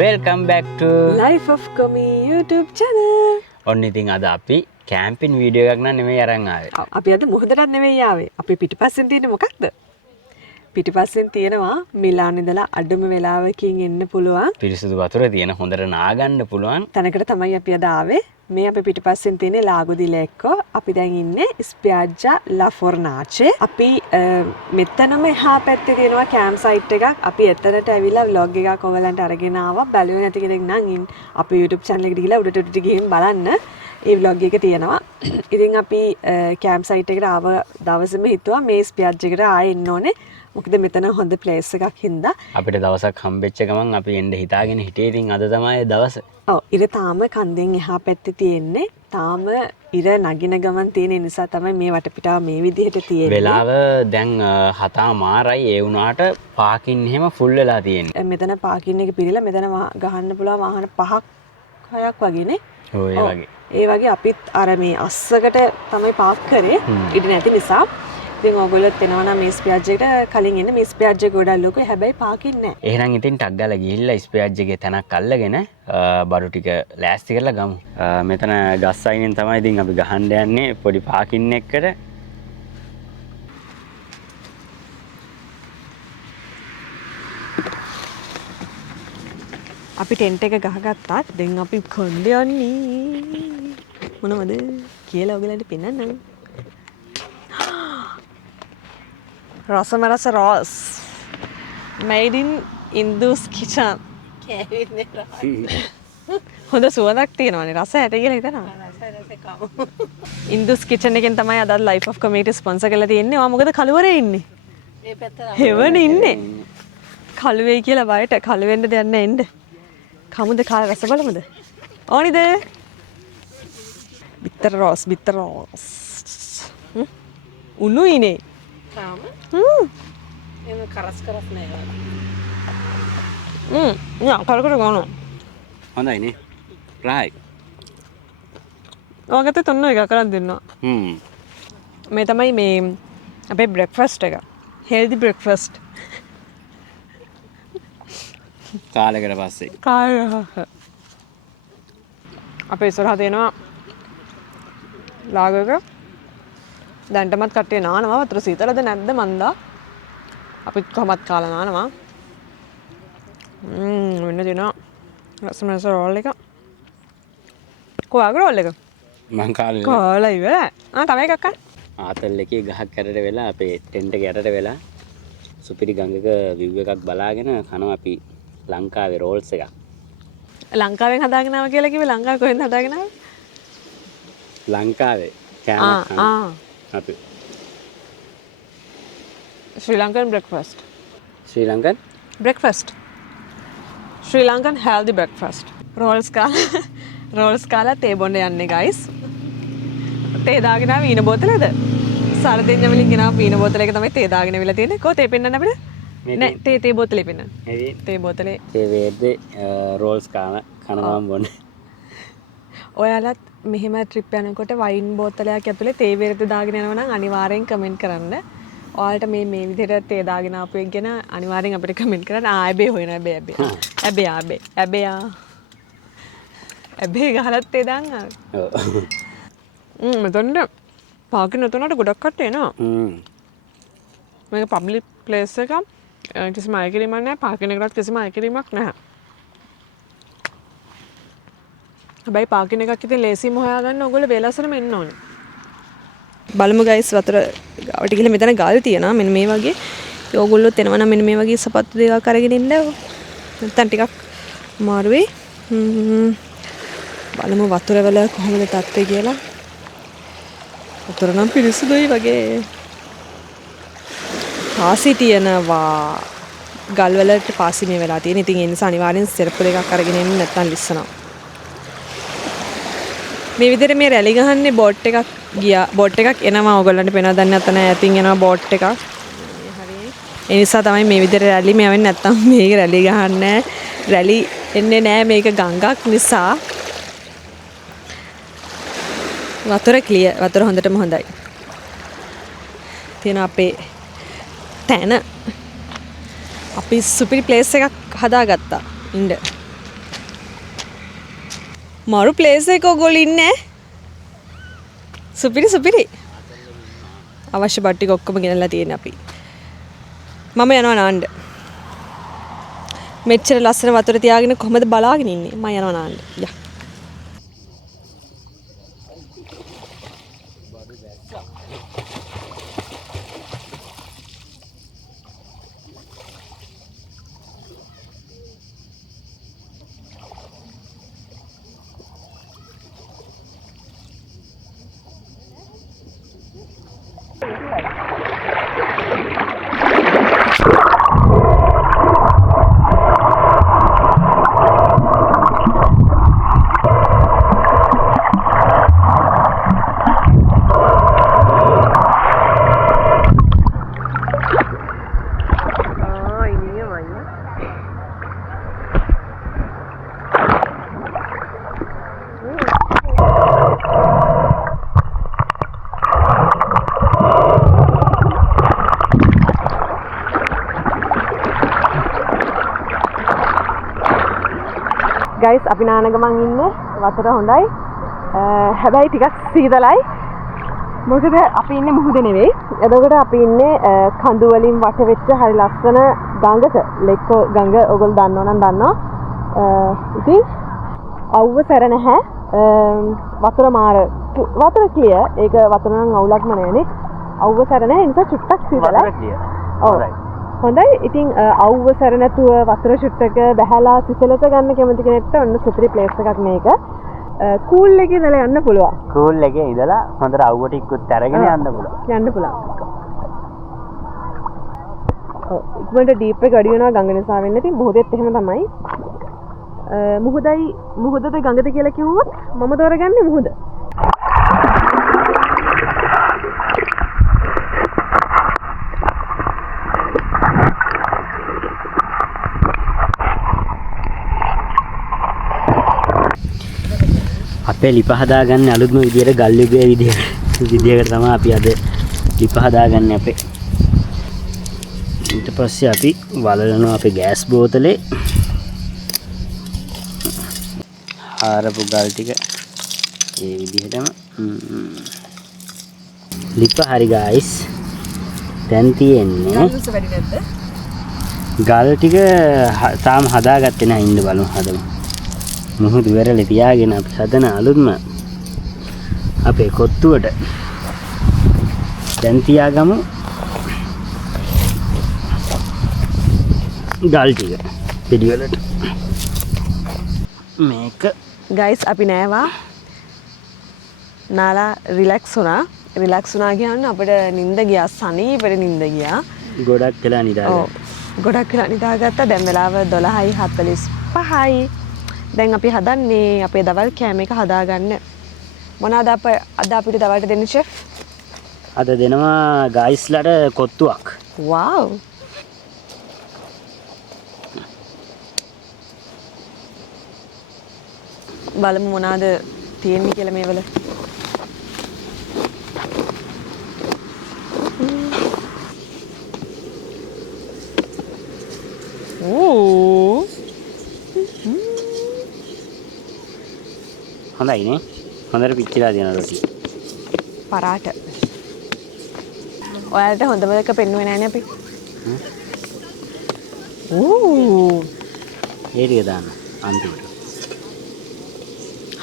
Welcome back to Life of Komi YouTube channel. ඔන්න ඉතින් අද අපි කැම්පින් වීඩියෝ එකක් නෙමෙයි අරන් ආවේ. අපි අද මොහොතට නෙවෙයි ආවේ. අපි පිටිපස්සෙන් තියෙන්නේ මොකක්ද? පිටිපස්සෙන් තියෙනවා මිලාන් ඉඳලා අඩුම වෙලාවකින් එන්න පුළුවන්. පිරිසිදු වතුර තියෙන හොඳට නාගන්න පුළුවන්. තැනකට තමයි අපි අද ආවේ. මේ අපි පිටිපස්සෙන් තියෙන්නේ ලාගු di Lecco. අපි දැන් ඉන්නේ Spiaggia La Fornace. අපි මෙතනම එහා පැත්තේ තියෙනවා කැම්ප් සයිට් එකක්. අපි එතනට ඇවිල්ලා vlog එකක් ඔයගලන්ට අරගෙන ආවා. බැලුවේ නැති කෙනෙක් නම් අපේ YouTube channel එකට ගිහලා උඩට ගිහින් බලන්න. ඒ vlog එක තියෙනවා. ඉතින් අපි කැම්ප් සයිට් එකට ආව දවසේම හිතුවා මේ Spiaggia එකට ආයෙ එන්න ඕනේ. මොකද මෙතන හොඳ ප්ලේස් එකක් හින්දා අපිට දවසක් හම්බෙච්ච ගමන් අපි එන්න හිතාගෙන හිටියේ. ඉතින් අද තමයි දවස. ඔව් ඉර තාම කන්දෙන් එහා පැත්තේ තියෙන්නේ. තාම ඉර නගින ගමන් තියෙන නිසා තමයි මේ වටපිටාව මේ විදිහට තියෙන්නේ. වෙලාව දැන් 7:00 ඒ වුණාට පාකින් එහෙම ෆුල් වෙලා තියෙන්නේ. මෙතන පාකින් එක පිරিলা මෙතන ගහන්න පුළුවන් වාහන 5ක් 6ක් වගේනේ. ඔව් ඒ වගේ. ඒ වගේ අපිත් අර මේ අස්සකට තමයි පාක් කරේ. ඉඩ නැති නිසා. ඉතින් ඕගොල්ලොත් එනවා නම් මේ Spiaggia එකට කලින් එන්න. මේ Spiaggia එක ගොඩක් ලොකුයි. හැබැයි පාකින් නැහැ. එහෙනම් ඉතින් ටක් ගාලා ගිහිල්ලා Spiaggia එකේ තැනක් අල්ලගෙන බඩු ටික ලෑස්ති කරලා ගමු. මෙතන ගස් අයිනෙන් තමයි ඉතින් අපි ගහන්න යන්නේ පොඩි පාකින් එකකට. අපි ටෙන්ට් එක ගහගත්තා. දැන් අපි කොන්ද යන්නේ. මොනවද කියලා ඔයගලන්ට පෙන්නන්නම්. රසමරස rose made in Indu's kitchen. හොඳ සුවඳක් තියෙනවානේ. රස ඇට කියලා හිතනවා. Indu's kitchen එකෙන් තමයි අද Life of Comedy ස්පොන්සර් කරලා තියෙන්නේ. ඔයා මොකද කලුවරේ ඉන්නේ? මේ පැත්තට. හෙවන ඉන්නේ. කලුවේ කියලා බයට කලුවෙන්න දෙයක් නැහැ එන්න. කමුද කාල රස බලමුද? ඕනිද? bitter rose. උණුයිනේ. තාම එන කරස් නෑ. යා කරකර ගන්න. හොඳයි නේ. right. ඔයගොල්ලෝ තුන්න එක කරන් දෙන්නවා. මේ තමයි මේ අපේ බ්‍රෙක්ෆාස්ට් එක. healthy breakfast. කාලයකට පස්සේ. අපේ ඉස්සරහා තියෙනවා ලාගක. දැන්ටමත් කට්ටිය නානවා. වතුර සීතලද නැද්ද මන්දා. අපිත් කොහමත් කාලා නානවා. වෙන්න දෙනවා. රසමස රෝල් එක. කොහාගේ රෝල් එක? මං කාලේ. කාලා ඉවරයි. තව එකක් අන්න. ආතල් එකේ ගහක් යටට වෙලා අපේ ටෙන්ට් එක යටට වෙලා සුපිරි ගඟක view එකක් බලාගෙන කනවා අපි ලංකාවේ රෝල්ස් එකක්. ලංකාවෙන් හදාගෙන ආව කියලා කිව්වේ ලංකාවේ කොහෙන්ද හදාගෙන ආවේ? ලංකාවේ කෑම අපි Sri Lankan breakfast. ශ්‍රී Lankan Sri Lankan healthy breakfast. rolls කාලා තේ බොන්න යන්නේ guys. තේ දාගෙන ආව වීන බෝතලෙද? සරදින්න වලින් ගෙනාව වීන බෝතලයක තමයි තේ දාගෙන අවිලා තියෙන්නේ. කොහොත තේ පෙන්නන්න අපිට? නෑ තේ බෝතලේ පෙන්නන්න. තේ බෝතලේ තේ වේද්දේ රෝල්ස් කනවා බොන්නේ. ඔයාලත් මෙහෙම ට්‍රිප් යනකොට වයින් බෝතලයක් ඇතුලේ තේ වේරද දාගෙන යනවා නම් අනිවාර්යෙන් කමෙන්ට් කරන්න. ඔයාලට මේ විදිහට තේ දාගෙන ආපු එක ගැන අනිවාර්යෙන් අපිට කමෙන්ට් කරන්න. ඇබේ හොයන ඇබේ ගහලත් තේ දාන්න. ඔව්. මෙතන පාකින් උතනට ගොඩක් කට්ටිය එනවා. මේක පබ්ලික් ප්ලේස් එකක්. කිසිම අයකිරීමක් නැහැ. පාකින් එකකට කිසිම අයකිරීමක් නැහැ. හැබැයි පාකින් එකක් ඉතින් ලේසියෙන්ම හොයාගන්න ඕගොල්ලෝ වේලස්සරම එන්න ඕනේ. බලමු ගයිස් වතුර ගාවට ගිහලා මෙතන ගල් තියෙනවා. මෙන්න මේ වගේ. ඕගොල්ලොත් එනවා නම් මෙන්න මේ වගේ සපත්තු දෙකක් අරගෙන ඉන්න. නැත්තම් ටිකක් අමාරු වෙයි. බලමු වතුර වල කොහොමද තත්ත්වය කියලා. වතුර නම් පිරිසිදුයි වගේ. පාසි තියනවා. ගල් වලට පාසි මේ වෙලා තියෙන. ඉතින් ඒ නිසා අනිවාර්යෙන් සෙරප්පු දෙකක් අරගෙන එන්න නැත්තම් ලිස්සනවා. මේ විදිහට මේ රැලි ගහන්නේ බෝට් එකක් ගියා. බෝට් එකක් එනවා ඕගොල්ලන්ට පේනවද නැත්නම් ඇතින් එනවා බෝට් එකක්. ඒ නිසා තමයි මේ විදිහට රැලි මේ වෙන්නේ නැත්නම් මේක රැලි ගහන්නේ රැලි එන්නේ නැහැ මේක ගඟක් නිසා. වතුර ක්ලියර්. වතුර හොඳටම හොඳයි. තියෙන අපේ තැන අපි සුපිරි ප්ලේස් එකක් හදාගත්තා ඉන්න. මරු ප්ලේස් එක ඔයගොල්ලෝ ඉන්නේ. සුපිරි. අවශ්‍ය බට් ටික ඔක්කොම ගෙනල්ලා තියෙන අපි. මම යනවා නාන්න. මෙච්චර ලස්සන වතුර තියාගෙන කොහමද බලාගෙන ඉන්නේ? මම යනවා නාන්න. යා. ගයිස් අපි නාන ගමන් ඉන්නේ වතුර හොඳයි. හැබැයි ටිකක් සීතලයි. මොකද අපි ඉන්නේ මුහුද නෙවෙයි. එතකොට අපි ඉන්නේ කඳු වලින් වට වෙච්ච හරි ලස්සන ගඟක. ලෙක්කෝ ගඟ ඔයගොල්ලෝ දන්නව නම් දන්නවා. ඉතින් අවුව සැර නැහැ. වතුර ක්ලියර්. ඒක වතුර නම් අවුලක්ම නැහැනේ. අවුව සැර නැහැ. ඒ නිසා චුට්ටක් සීතලයි. වතුර ක්ලියර්. ඔව්. හොඳයි. ඉතින් අවුව සැර නැතුව වතුර චුට්ටක බහැලා සිසලස ගන්න කැමති කෙනෙක්ට ඔන්න සුපිරි ප්ලේස් එකක් මේක. කූල් එකේ ඉඳලා යන්න පුළුවන්. කූල් එකේ ඉඳලා හොඳට අවුව ටිකකුත් අරගෙන යන්න පුළුවන්. යන්න පුළුවන්. ඔව් ඉක්මනට ඩීප් එක වැඩි වෙනවා ගඟ නිසා වෙන්නේ. ඉතින් මුහුදෙත් එහෙම තමයි. මුහුදද ගඟද කියලා කිව්වොත් මම තෝරගන්නේ මුහුද. අපේ ලිප හදාගන්න අලුත්ම විදියට ගල් යුගයේ විදියකට තමයි අපි අද ලිප හදාගන්නේ අපේ. ඊට පස්සේ අපි වලලනවා අපේ ගෑස් බෝතලේ හාරපු ගල් ටික මේ විදිහටම ලිප හරි ගයිස්. දැන් තියෙන්නේ ගල් ටික තාම හදාගත්තේ නැහැ. ඉන්න බලමු හදමු. මුහුදු වෙරළේ තියාගෙන අපි හදන අලුත්ම අපේ කොත්තුවට දැන් තියාගමු ගල් ටික පිළිවෙලට. මේක ගයිස් අපි නෑවා නාලා රිලැක්ස් වුණා කියන්නේ අපිට නිින්ද ගියා. සනීපෙට නිින්ද ගියා. ගොඩක් වෙලා නිදාගත්තා. ගොඩක් වෙලා නිදාගත්තා. දැන් වෙලාව 12:45යි. දැන් අපි හදන්නේ අපේ දවල් කෑම එක හදාගන්න. මොනවාද අද අපිට දවල්ට දෙන්නේ චෙෆ්? අද දෙනවා ගයිස්ලට කොත්තුවක්. වව්. බලමු මොනවාද තියෙන්නේ කියලා මේවල. ඕ හොඳයි නේ. හොඳට පිච්චිලා තියෙන රොටි. පරාට. ඔයාලට හොඳම එක පෙන්නුවේ නැහැනේ අපි. ඕ. ඒ ටික දාන්න අන්තිමට.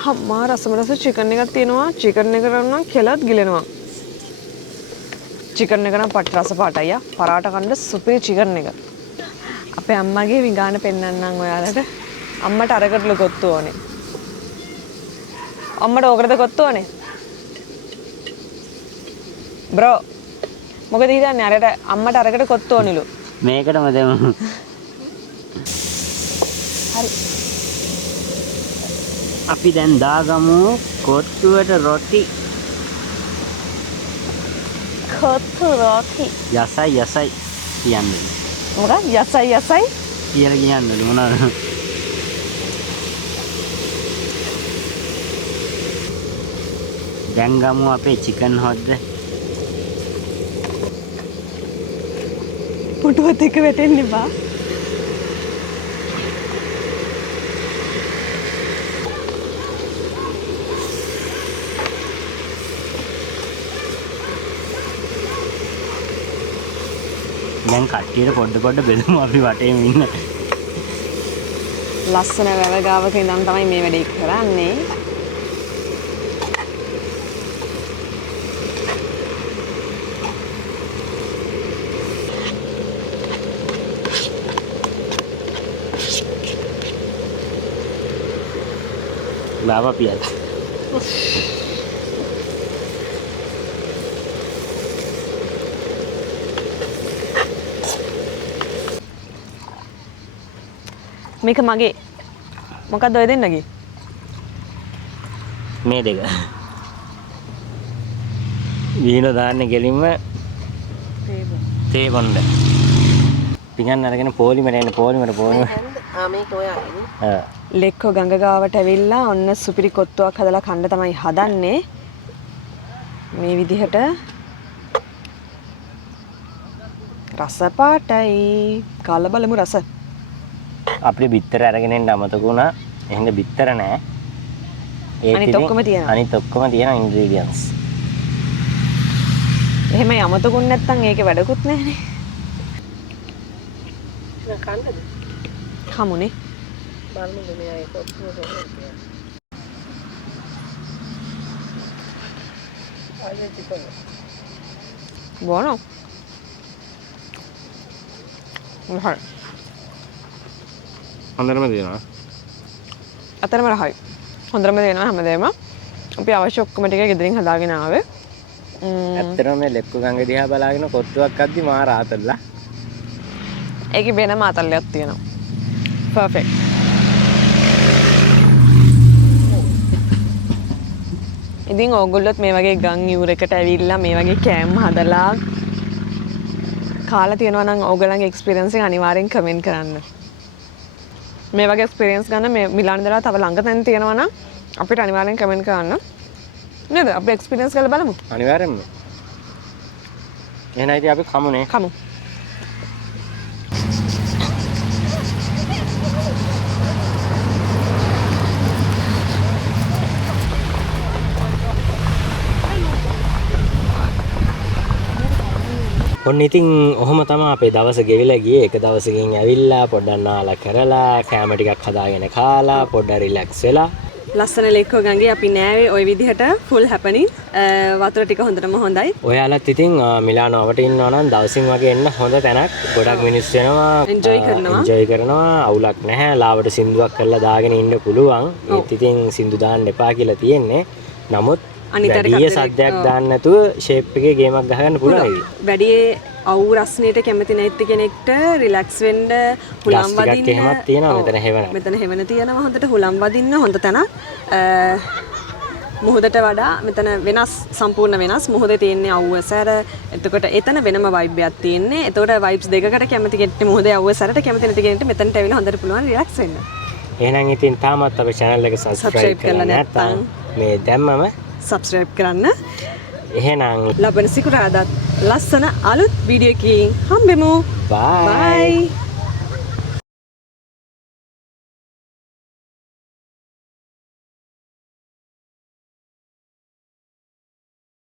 අම්මා රසම රස චිකන් එකක් තියෙනවා. චිකන් එක නම් කෙලත් ගිලෙනවා. චිකන් එක නම් පට් රස පාටයි. පරාට කන්න සුපිරි චිකන් එක. අපේ අම්මගේ විගාන පෙන්නන්නම් ඔයාලට. අම්මට අරකට කොත්තු ඕනේ. අම්මට ඕකටද කොත්තු ඕනේ? බ්‍රෝ මොකද හිතන්නේ අරට අම්මට අරකට කොත්තු ඕනිලු. මේකටම දෙමු. හරි. අපි දැන් දාගමු කොත්තුවට රොටි. කොත්තු රොටි. යසයි කියන්නේ. මොකක්ද යසයි කියලා කියන්නේ මොනවද? දැන් ගමු අපේ චිකන් හොද්ද. පුටුවත් එක වැටෙන්න එපා. දැන් කට්ටියට පොඩ බෙදමු අපි වටේම ඉන්න. ලස්සන වැව ගාවක ඉඳන් තමයි මේ වැඩේ කරන්නේ. Lava piat. මේක මගේ මොකක්ද ඔය දෙන්නගේ? මේ දෙක. වීන දාන්නේ ගෙලින්ම තේ බොන්න. පිඟන් අරගෙන පොලිමර එන්න පොලිමර. මේක ඔයාගේ. ලෙක්කෝ ගඟ ගාවට ඇවිල්ලා ඔන්න සුපිරි කොත්තුවක් හදලා කන්න තමයි හදන්නේ. මේ විදිහට රස පාටයි. කාලා බලමු රස. අපේ බිත්තර අරගෙන එන්න අමතක වුණා. එහෙනම් බිත්තර නෑ. අනිත් ඔක්කොම තියෙනවා. අනිත් ඔක්කොම තියෙන ඉන්ග්‍රීඩියන්ට්ස්. එහෙම යමතකුන් නැත්තම් ඒකේ වැඩකුත් නැහැනේ. කන්නද? හමුනේ. බලමුද මෙයා ඒක ඔක්කොම කරන්නේ. ආයෙත් ඉතින්. Bueno. හරි. හොඳටම තියෙනවා. අතරම රහයි. හොඳටම තියෙනවා හැමදේම. අපි අවශ්‍ය ඔක්කොම ටික ගෙදරින් හදාගෙන ආවේ. ඇත්තටම මේ ලෙක්කු ගඟ දිහා බලාගෙන කොත්තුවක් අද්දි මා රාතල්ලා. ඒකේ වෙනම අතල්ලයක් තියෙනවා. Perfect. ඉතින් ඕගොල්ලොත් මේ වගේ ගම් යූරයකට ඇවිල්ලා මේ වගේ කෑම් හදලා කාලා තියෙනවා නම් ඕගොල්ලන්ගේ එක්ස්පීරියන්ස් එක අනිවාර්යෙන් කමෙන්ට් කරන්න. මේ වගේ එක්ස්පීරියන්ස් ගන්න මේ මිලාන් ඉඳලා තව ළඟ තැන් තියෙනවා නම් අපිට අනිවාර්යෙන් කමෙන්ට් කරන්න. නේද? අපි එක්ස්පීරියන්ස් කරලා බලමු. අනිවාර්යෙන්ම. එහෙනම් ඉතින් අපි කමුනේ. කමු. ඔන්න ඉතින් ඔහොම තමයි අපේ දවස ගෙවිලා ගියේ. එක දවසකින් ඇවිල්ලා පොඩ්ඩක් නාලා කරලා කෑම ටිකක් හදාගෙන කාලා පොඩ්ඩක් රිලැක්ස් වෙලා ලස්සන ලෙක්කෝ ගඟේ අපි නෑවේ ওই විදිහට ෆුල් හැපනින් වතුර ටික හොඳටම හොඳයි. ඔයාලත් ඉතින් මිලානෝවට ඉන්නවා නම් දවසින් වගේ එන්න හොඳ තැනක්. ගොඩක් මිනිස්සු එනවා. එන්ජොයි කරනවා. අවුලක් නැහැ. ලාවට සින්දුවක් කරලා දාගෙන ඉන්න පුළුවන්. ඒත් ඉතින් සින්දු දාන්න එපා කියලා තියෙන්නේ. නමුත් වැඩි සද්දයක් දාන්න නැතුව ෂේප් එකේ ගේමක් ගහගන්න පුළුවන්. වැඩි අවු රස්නේට කැමති නැති කෙනෙක්ට රිලැක්ස් වෙන්න හුලම් වදින්න එහෙමත් තියෙනවා මෙතන හෙවන. මෙතන හෙවන තියෙනවා හොඳට හුලම් වදින්න හොඳ තැනක්. මුහුදට වඩා මෙතන වෙනස් සම්පූර්ණ වෙනස්. මුහුදේ තියෙන්නේ අවුව සැර. එතකොට එතන වෙනම වයිබ් එකක් තියෙන්නේ. එතකොට වයිබ්ස් දෙකකට කැමති කෙනෙක්ට මුහුදේ අවුව සැරට කැමති නැති කෙනෙක්ට මෙතනට ඇවිල්ලා හොඳට පුළුවන් රිලැක්ස් වෙන්න. එහෙනම් ඉතින් තාමත් අපේ channel එක subscribe කරලා නැත්නම් මේ දැම්මම subscribe කරන්න. එහෙනම් ලබන සිකුරාදාත් ලස්සන අලුත් වීඩියෝ එකකින් හම්බෙමු. bye.